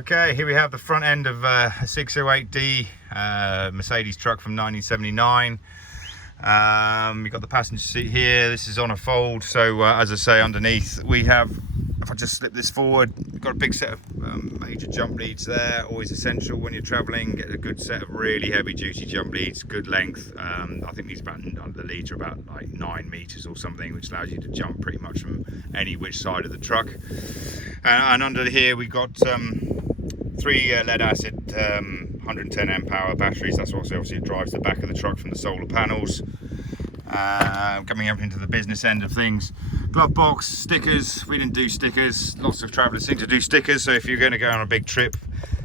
Okay, here we have the front end of a 608D Mercedes truck from 1979. We've got the passenger seat here. This is on a fold, so as I say, underneath we have, if I just slip this forward, we've got a big set of major jump leads there. Always essential when you're traveling, get a good set of really heavy duty jump leads, good length. I think these the leads are about like 9 meters or something, which allows you to jump pretty much from any which side of the truck. And under here we got 3 lead acid 110 amp hour batteries. That's what obviously drives the back of the truck from the solar panels. Coming up into the business end of things, glove box, stickers. We didn't do stickers. Lots of travellers seem to do stickers, so if you're going to go on a big trip,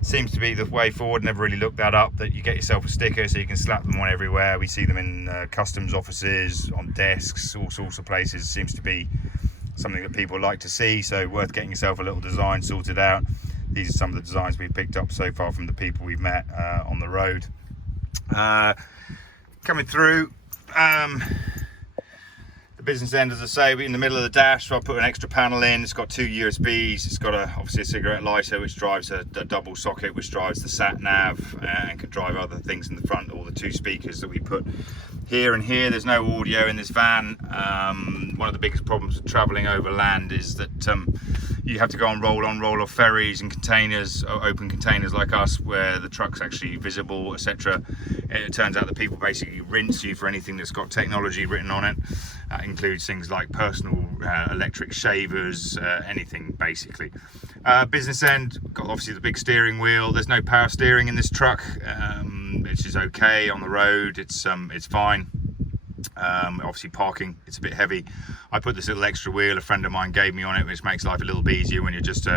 seems to be the way forward. Never really looked that up, that you get yourself a sticker so you can slap them on everywhere. We see them in customs offices, on desks, all sorts of places. Seems to be something that people like to see, so worth getting yourself a little design sorted out. These are some of the designs we've picked up so far from the people we've met on the road. Coming through the business end, as I say, in the middle of the dash, so I put an extra panel in. It's got 2 USBs. It's got obviously a cigarette lighter, which drives a double socket, which drives the sat nav and can drive other things in the front. All the 2 speakers that we put here and here. There's no audio in this van. One of the biggest problems with traveling over land is that you have to go on roll-off ferries and containers, open containers like us, where the truck's actually visible, etc. It turns out that people basically rinse you for anything that's got technology written on it. That includes things like personal electric shavers, anything basically. Business end, got obviously the big steering wheel. There's no power steering in this truck, which is okay on the road. It's fine. Obviously parking, it's a bit heavy. I put this little extra wheel a friend of mine gave me on it, which makes life a little bit easier when you're just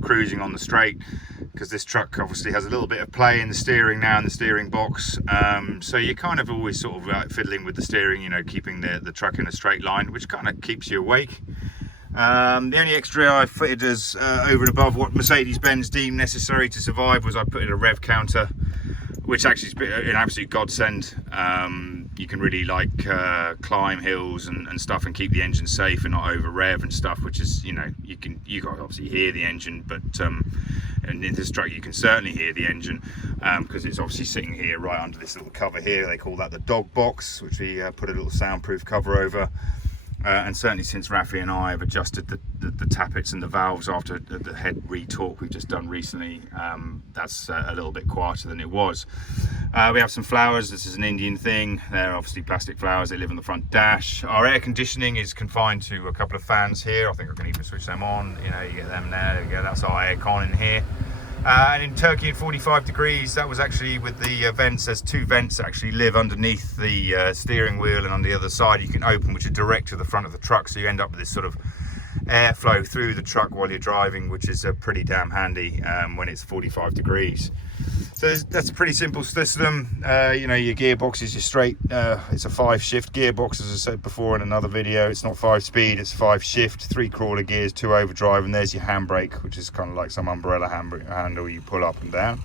cruising on the straight, because this truck obviously has a little bit of play in the steering now, in the steering box, so you're kind of always sort of fiddling with the steering, you know, keeping the truck in a straight line, which kind of keeps you awake. The only extra I fitted as over and above what Mercedes-Benz deemed necessary to survive was I put in a rev counter, which actually is an absolute godsend. You can really climb hills and stuff and keep the engine safe and not over rev and stuff, which is, you know, you can obviously hear the engine, but and in this truck you can certainly hear the engine because it's obviously sitting here right under this little cover here. They call that the dog box, which we put a little soundproof cover over. And certainly since Rafi and I have adjusted the tappets and the valves after the head retorque we've just done recently, that's a little bit quieter than it was. We have some flowers. This is an Indian thing. They're obviously plastic flowers. They live on the front dash. Our air conditioning is confined to a couple of fans here. I think I can even switch them on. You know, you get them there. There we go. That's our air con in here. And in Turkey at 45 degrees, that was actually with the vents. There's 2 vents that actually live underneath the steering wheel, and on the other side you can open, which are direct to the front of the truck, so you end up with this sort of airflow through the truck while you're driving, which is pretty damn handy when it's 45 degrees. So that's a pretty simple system. You know, your gearbox is your straight, it's a 5-shift gearbox, as I said before in another video. It's not 5-speed, it's 5-shift, 3 crawler gears, 2 overdrive, and there's your handbrake, which is kind of like some umbrella handle you pull up and down.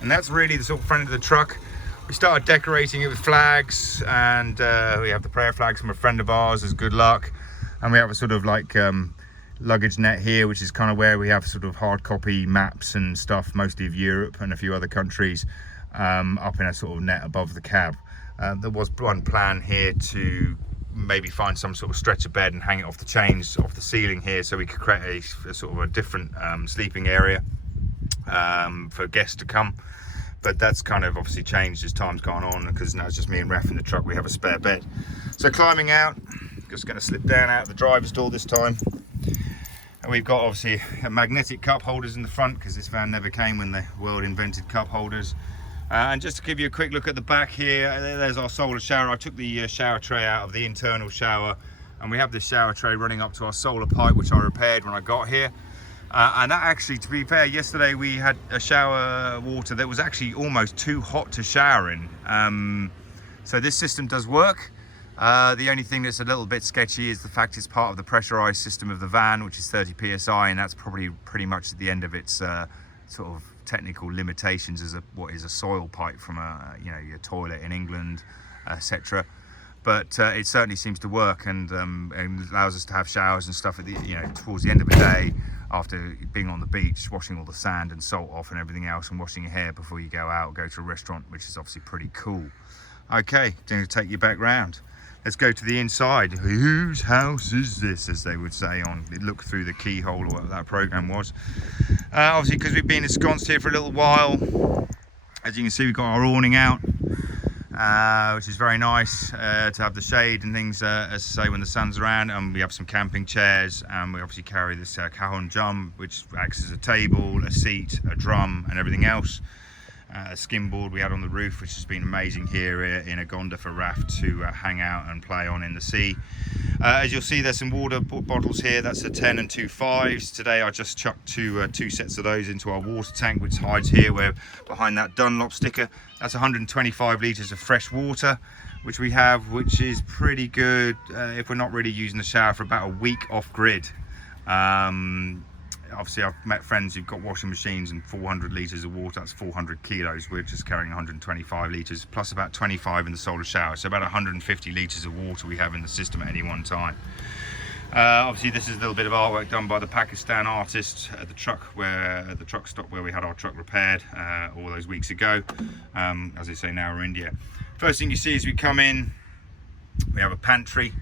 And that's really the sort of front of the truck. We started decorating it with flags, and we have the prayer flags from a friend of ours as good luck, and we have a sort of like luggage net here, which is kind of where we have sort of hard copy maps and stuff, mostly of Europe and a few other countries, up in a sort of net above the cab. There was one plan here to maybe find some sort of stretcher bed and hang it off the chains off the ceiling here, so we could create a sort of a different sleeping area for guests to come. But that's kind of obviously changed as time's gone on, because now it's just me and Raf in the truck. We have a spare bed. So climbing out, just going to slip down out of the driver's door this time. And we've got obviously magnetic cup holders in the front, because this van never came when the world invented cup holders. And just to give you a quick look at the back here, there's our solar shower. I took the shower tray out of the internal shower, and we have this shower tray running up to our solar pipe, which I repaired when I got here. And that actually, to be fair, yesterday we had a shower water that was actually almost too hot to shower in. So this system does work. The only thing that's a little bit sketchy is the fact it's part of the pressurized system of the van, which is 30 psi, and that's probably pretty much at the end of its sort of technical limitations as what is a soil pipe from your toilet in England, etc. But it certainly seems to work, and allows us to have showers and stuff at the towards the end of the day. after being on the beach, washing all the sand and salt off and everything else, and washing your hair before you go out or go to a restaurant, which is obviously pretty cool. Okay, going to take you back round. Let's go to the inside. Whose house is this, as they would say on Look Through the Keyhole, or what that program was. Obviously, because we've been ensconced here for a little while, as you can see, we've got our awning out, which is very nice to have the shade and things, as I say, when the sun's around. And we have some camping chairs, and we obviously carry this cajon jump, which acts as a table, a seat, a drum, and everything else. A skimboard we had on the roof, which has been amazing here in Agonda for raft to hang out and play on in the sea. As you'll see, there's some water bottles here. That's a 10 and 2 5s. Today I just chucked two sets of those into our water tank, which hides here, where behind that Dunlop sticker. That's 125 litres of fresh water, which we have, which is pretty good if we're not really using the shower for about a week off grid. Obviously, I've met friends who've got washing machines and 400 litres of water. That's 400 kilos. We're just carrying 125 litres, plus about 25 in the solar shower. So about 150 litres of water we have in the system at any one time. Obviously, this is a little bit of artwork done by the Pakistan artist at the truck stop where we had our truck repaired all those weeks ago. As I say, now we're in India. First thing you see as we come in, we have a pantry.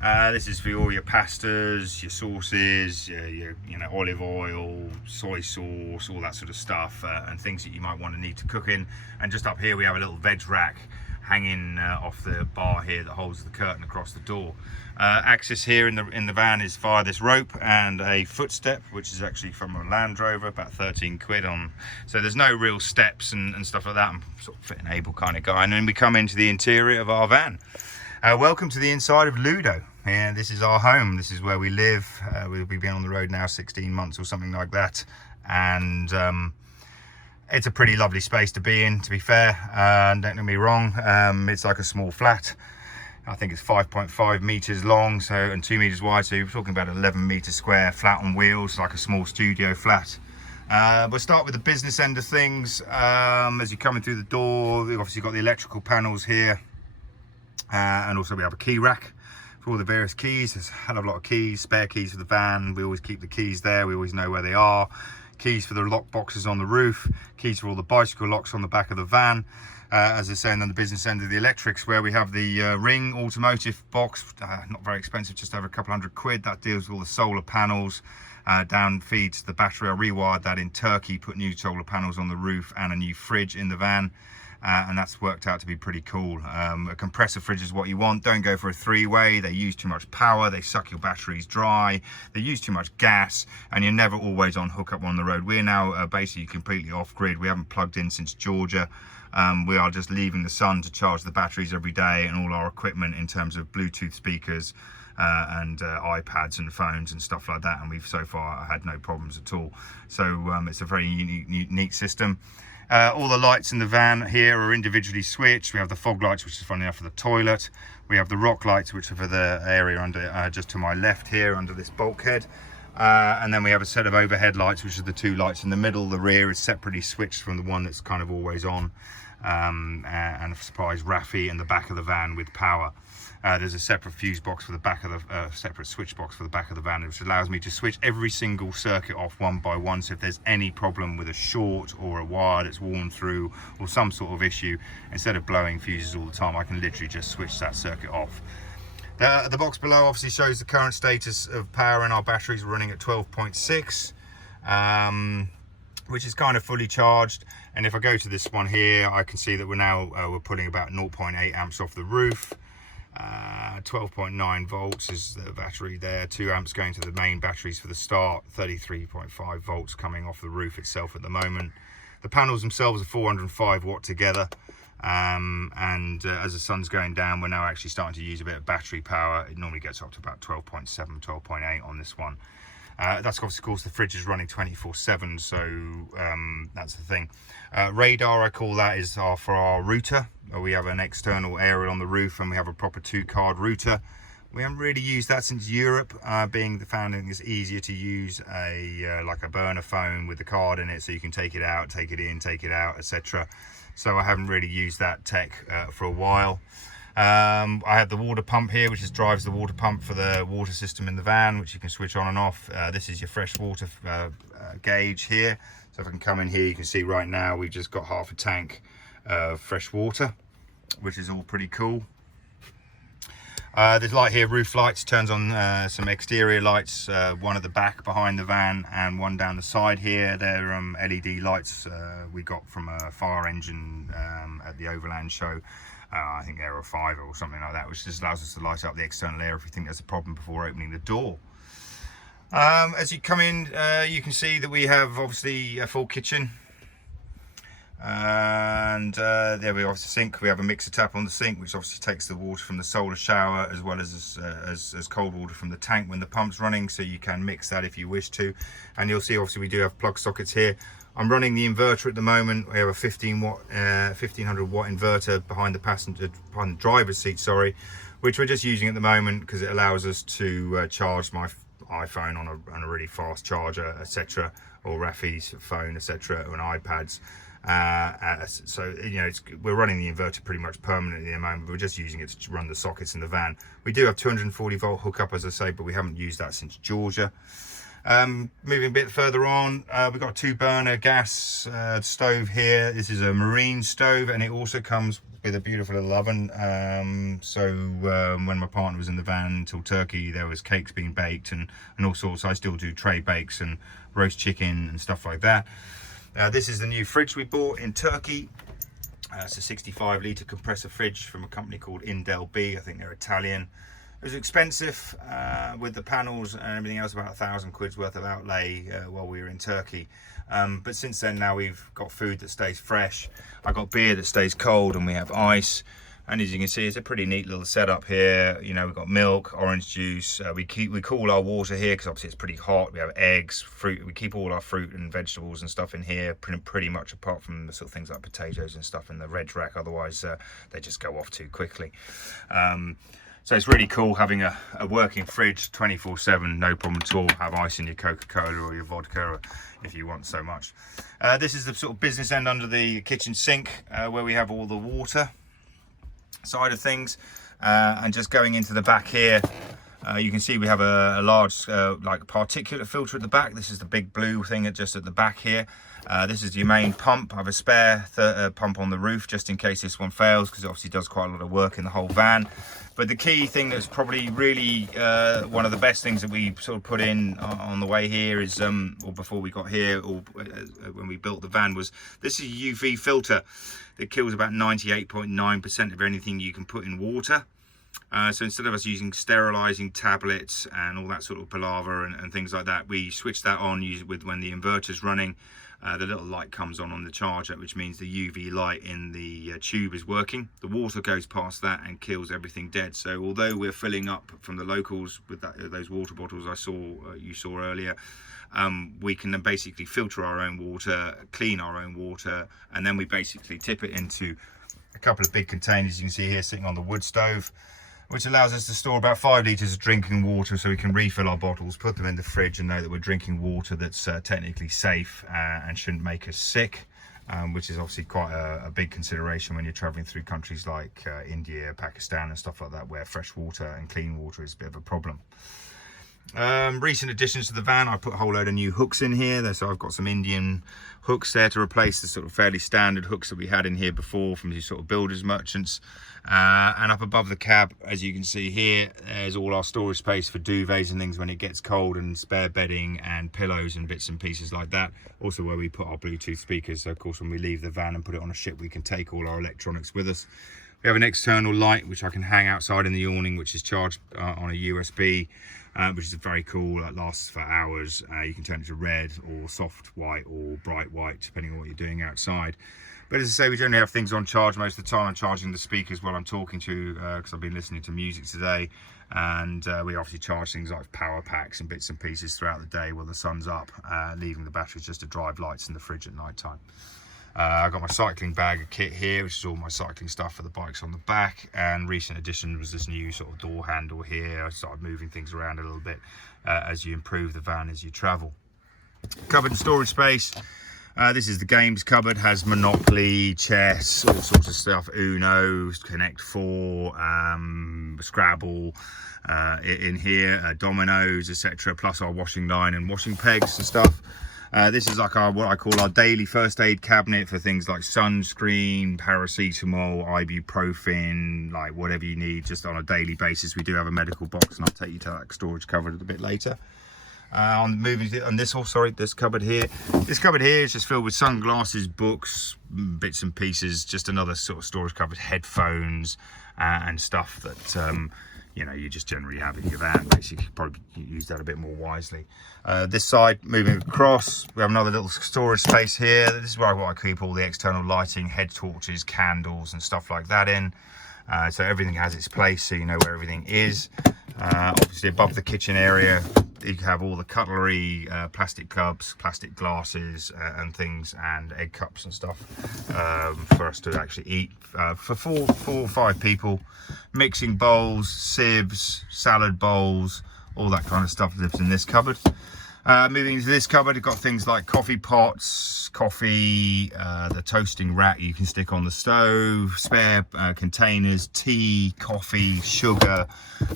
This is for all your pastas, your sauces, your olive oil, soy sauce, all that sort of stuff, and things that you might want to need to cook in. And just up here we have a little veg rack hanging off the bar here that holds the curtain across the door. Access here in the van is via this rope and a footstep, which is actually from a Land Rover, about 13 quid on. So there's no real steps and stuff like that. I'm sort of fit and able kind of guy. And then we come into the interior of our van. Welcome to the inside of Ludo, and this is our home. This is where we live. We've been on the road now 16 months or something like that, and it's a pretty lovely space to be in, to be fair. Don't get me wrong, it's like a small flat. I think it's 5.5 meters long, and 2 meters wide, so you're talking about 11 meters square, flat on wheels, like a small studio flat. We'll start with the business end of things. As you're coming through the door, we've obviously got the electrical panels here. And also we have a key rack for all the various keys. There's a hell of a lot of keys, spare keys for the van. We always keep the keys there, we always know where they are. Keys for the lock boxes on the roof, keys for all the bicycle locks on the back of the van. As I say, and then the business end of the electrics, where we have the Ring automotive box, not very expensive, just over a couple hundred quid. That deals with all the solar panels, down feeds the battery. I rewired that in Turkey, put new solar panels on the roof and a new fridge in the van. And that's worked out to be pretty cool. A compressor fridge is what you want. Don't go for a three-way. They use too much power. They suck your batteries dry. They use too much gas, and you're never always on hookup on the road. We're now basically completely off-grid. We haven't plugged in since Georgia. We are just leaving the sun to charge the batteries every day, and all our equipment in terms of Bluetooth speakers and iPads and phones and stuff like that. And we've so far had no problems at all. So it's a very unique system. All the lights in the van here are individually switched. We have the fog lights, which is funny enough for the toilet. We have the rock lights, which are for the area under just to my left here under this bulkhead. And then we have a set of overhead lights, which are the two lights in the middle. The rear is separately switched from the one that's kind of always on. And supplies Rafi in the back of the van with power. There's a separate fuse box for the back of the separate switch box for the back of the van, which allows me to switch every single circuit off one by one. So if there's any problem with a short or a wire that's worn through or some sort of issue, instead of blowing fuses all the time, I can literally just switch that circuit off. The box below obviously shows the current status of power in our batteries. We're running at 12.6, which is kind of fully charged. And if I go to this one here, I can see that we're pulling about 0.8 amps off the roof. 12.9 volts is the battery there, 2 amps going to the main batteries for the start, 33.5 volts coming off the roof itself at the moment. The panels themselves are 405 watt together, as the sun's going down, we're now actually starting to use a bit of battery power. It normally gets up to about 12.7, 12.8 on this one. That's obviously, of course, the fridge is running 24/7, so that's the thing. Radar, I call that, is for our router. We have an external aerial on the roof, and we have a proper 2-card router. We haven't really used that since Europe, being the founding is easier to use like a burner phone with the card in it, so you can take it out, take it in, take it out, etc. So I haven't really used that tech for a while. I have the water pump here, which drives the water pump for the water system in the van, which you can switch on and off. This is your fresh water gauge here. So if I can come in here, you can see right now we've just got half a tank of fresh water, which is all pretty cool. There's light here, roof lights, turns on some exterior lights, one at the back behind the van and one down the side here. They're LED lights we got from a fire engine at the Overland show. I think Aero 5 or something like that, which just allows us to light up the external air if we think there's a problem before opening the door. As you come in, you can see that we have obviously a full kitchen. And there we have the sink. We have a mixer tap on the sink, which obviously takes the water from the solar shower as well as cold water from the tank when the pump's running, so you can mix that if you wish to. And you'll see obviously we do have plug sockets here. I'm running the inverter at the moment. We have a 1500 watt inverter behind the driver's seat, sorry, which we're just using at the moment because it allows us to charge my iPhone on a really fast charger, etc., or Rafi's phone, etc., or an iPads. So you know, we're running the inverter pretty much permanently at the moment, but we're just using it to run the sockets in the van. We do have 240 volt hookup, as I say, but we haven't used that since Georgia. Moving a bit further on, we've got a 2-burner gas stove here. This is a marine stove, and it also comes with a beautiful little oven. When my partner was in the van till Turkey, there was cakes being baked and all sorts. I still do tray bakes and roast chicken and stuff like that. This is the new fridge we bought in Turkey. It's a 65 litre compressor fridge from a company called Indel B. I think they're Italian. It was expensive with the panels and everything else, about £1,000 worth of outlay while we were in Turkey. But since then, now we've got food that stays fresh. I got beer that stays cold, and we have ice. And as you can see, it's a pretty neat little setup here. You know, we've got milk, orange juice. We cool our water here because obviously it's pretty hot. We have eggs, fruit. We keep all our fruit and vegetables and stuff in here, pretty much apart from the sort of things like potatoes and stuff in the red rack. Otherwise, they just go off too quickly. So it's really cool having a working fridge 24/7, no problem at all. Have ice in your Coca-Cola or your vodka if you want so much. This is the sort of business end under the kitchen sink where we have all the water side of things. And just going into the back here, you can see we have a large like particulate filter at the back. This is the big blue thing just at the back here. This is your main pump. I have a spare pump on the roof just in case this one fails, because it obviously does quite a lot of work in the whole van. But the key thing that's probably really one of the best things that we sort of put in on the way here is, or before we got here, or when we built the van, was this is a UV filter that kills about 98.9% of anything you can put in water. So instead of us using sterilizing tablets and all that sort of palaver and things like that, we switch that on, use it with when the inverter's running. The little light comes on the charger, which means the UV light in the tube is working. The water goes past that and kills everything dead. So although we're filling up from the locals with those water bottles you saw earlier, we can then basically filter our own water, clean our own water, and then we basically tip it into a couple of big containers you can see here sitting on the wood stove, which allows us to store about 5 litres of drinking water, so we can refill our bottles, put them in the fridge, and know that we're drinking water that's technically safe and shouldn't make us sick, which is obviously quite a big consideration when you're travelling through countries like India, Pakistan and stuff like that, where fresh water and clean water is a bit of a problem. Recent additions to the van, I put a whole load of new hooks in here. So I've got some Indian hooks there to replace the sort of fairly standard hooks that we had in here before from these sort of builders merchants. And up above the cab, as you can see here, there's all our storage space for duvets and things when it gets cold, and spare bedding and pillows and bits and pieces like that. Also where we put our Bluetooth speakers, so of course when we leave the van and put it on a ship, we can take all our electronics with us. We have an external light which I can hang outside in the awning, which is charged on a USB, which is very cool. That lasts for hours. You can turn it to red or soft white or bright white, depending on what you're doing outside. But as I say, we generally have things on charge most of the time. I'm charging the speakers while I'm talking to you because I've been listening to music today. And we obviously charge things like power packs and bits and pieces throughout the day while the sun's up, leaving the batteries just to drive lights in the fridge at night time. I've got my cycling bag of kit here, which is all my cycling stuff for the bikes on the back. And recent addition was this new sort of door handle here. I started moving things around a little bit as you improve the van as you travel. Cupboard and storage space. This is the games cupboard, has Monopoly, chess, all sorts of stuff, Uno, Connect 4, Scrabble in here, dominoes, etc., plus our washing line and washing pegs and stuff. This is like what I call our daily first aid cabinet for things like sunscreen, paracetamol, ibuprofen, like whatever you need just on a daily basis. We do have a medical box, and I'll take you to that storage cupboard a bit later. This cupboard here. This cupboard here is just filled with sunglasses, books, bits and pieces, just another sort of storage cupboard, headphones and stuff that you know, you just generally have in your van. Basically, you probably use that a bit more wisely. This side, moving across, we have another little storage space here. This is where I keep all the external lighting, head torches, candles and stuff like that in. So everything has its place, so you know where everything is. Obviously above the kitchen area, you have all the cutlery, plastic cups, plastic glasses and things, and egg cups and stuff for us to actually eat for four or five people. Mixing bowls, sieves, salad bowls, all that kind of stuff lives in this cupboard. Moving into this cupboard, you've got things like coffee pots, coffee, the toasting rack you can stick on the stove, spare containers, tea, coffee, sugar,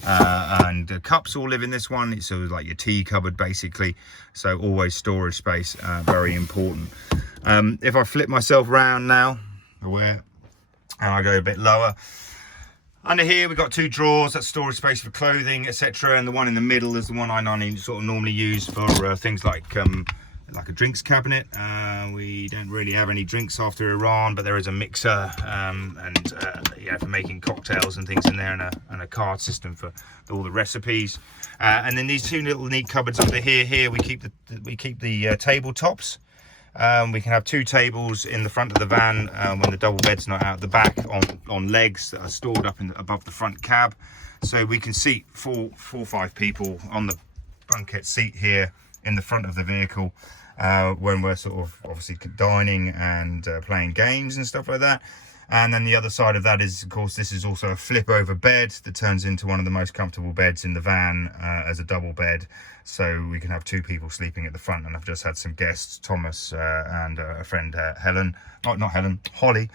and cups all live in this one. It's sort of like your tea cupboard basically, so always storage space, very important. If I flip myself round now, and I go a bit lower, under here we've got two drawers, that's storage space for clothing, etc., and the one in the middle is the one I normally use for things like a drinks cabinet. We don't really have any drinks after Iran, but there is a mixer yeah, for making cocktails and things in there, and a card system for all the recipes. And then these two little neat cupboards under here we keep the tabletops. We can have two tables in the front of the van when the double bed's not out the back, on legs that are stored up above the front cab, so we can seat four or five people on the bunket seat here in the front of the vehicle when we're sort of obviously dining and playing games and stuff like that. And then the other side of that is, of course, this is also a flip over bed that turns into one of the most comfortable beds in the van as a double bed, so we can have two people sleeping at the front. And I've just had some guests, Thomas and a friend, Holly,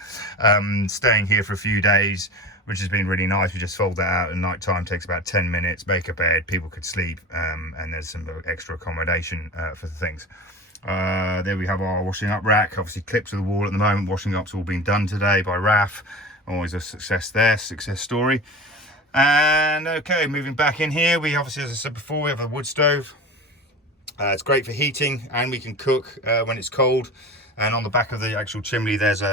staying here for a few days, which has been really nice. We just fold that out at night time, takes about 10 minutes, make a bed, people could sleep, and there's some extra accommodation for the things. There we have our washing up rack, obviously clipped to the wall at the moment. Washing up's all been done today by Raf. Always a success story. And okay, moving back in here, we obviously, as I said before, we have a wood stove. It's great for heating, and we can cook when it's cold. And on the back of the actual chimney, there's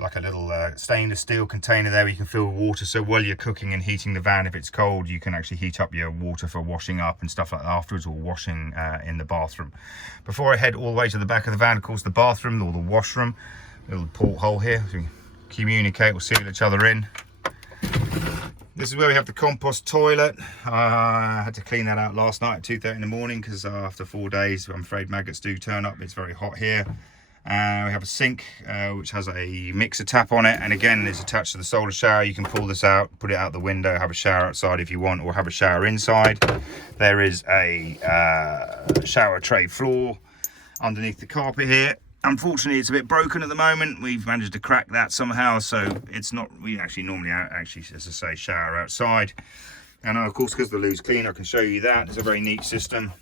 like a little stainless steel container there where you can fill with water, so while you're cooking and heating the van, if it's cold, you can actually heat up your water for washing up and stuff like that afterwards, or washing in the bathroom. Before I head all the way to the back of the van, of course, the bathroom or the washroom, little porthole here, so we can communicate or seal each other in. This is where we have the compost toilet. I had to clean that out last night at 2:30 in the morning because after 4 days, I'm afraid maggots do turn up. It's very hot here. We have a sink which has a mixer tap on it, and again it's attached to the solar shower. You can pull this out, put it out the window, have a shower outside if you want, or have a shower inside. There is a shower tray floor underneath the carpet here. Unfortunately, it's a bit broken at the moment. We've managed to crack that somehow, so it's not, we actually normally as I say, shower outside. And of course, because the loo's clean, I can show you that. It's a very neat system.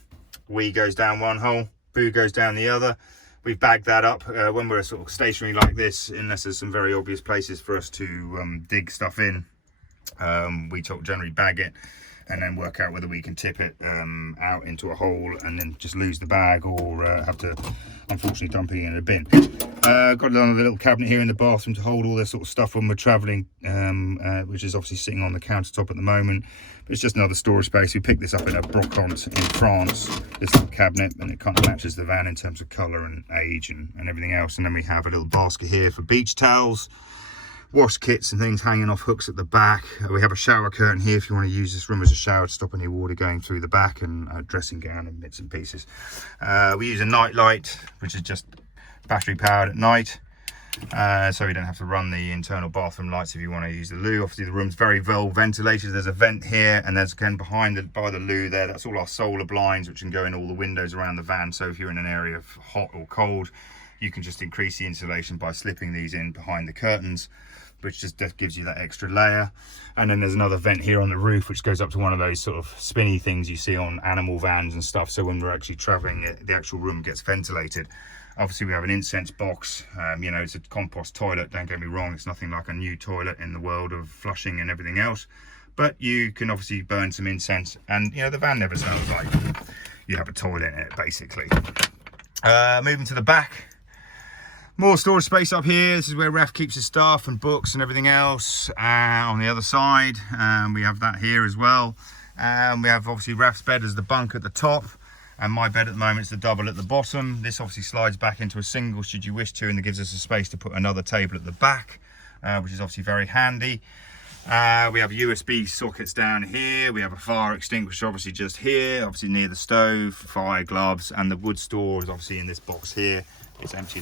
Wee goes down one hole, Boo goes down the other. We've bagged that up when we're sort of stationary like this, unless there's some very obvious places for us to dig stuff in. We generally bag it and then work out whether we can tip it out into a hole and then just lose the bag, or have to unfortunately dump it in a bin. Got another little cabinet here in the bathroom to hold all this sort of stuff when we're traveling, which is obviously sitting on the countertop at the moment, but it's just another storage space. We picked this up in a brocante in France, this little cabinet, and it kind of matches the van in terms of colour and age and everything else. And then we have a little basket here for beach towels, wash kits and things hanging off hooks at the back. We have a shower curtain here if you want to use this room as a shower to stop any water going through the back, and a dressing gown and bits and pieces. We use a night light, which is just battery powered at night, so we don't have to run the internal bathroom lights if you want to use the loo. Obviously the room's very well ventilated. There's a vent here, and there's again by the loo there, that's all our solar blinds which can go in all the windows around the van. So if you're in an area of hot or cold, you can just increase the insulation by slipping these in behind the curtains, which just gives you that extra layer. And then there's another vent here on the roof which goes up to one of those sort of spinny things you see on animal vans and stuff, so when we're actually traveling, the actual room gets ventilated. Obviously we have an incense box. You know, it's a compost toilet, don't get me wrong, it's nothing like a new toilet in the world of flushing and everything else, but you can obviously burn some incense, and you know, the van never smells like you have a toilet in it, basically. Moving to the back, more storage space up here. This is where Raf keeps his stuff and books and everything else. On the other side, we have that here as well. We have obviously Raf's bed as the bunk at the top, and my bed at the moment is the double at the bottom. This obviously slides back into a single should you wish to, and it gives us a space to put another table at the back, which is obviously very handy. We have USB sockets down here. We have a fire extinguisher obviously just here, obviously near the stove, fire gloves, and the wood store is obviously in this box here. It's empty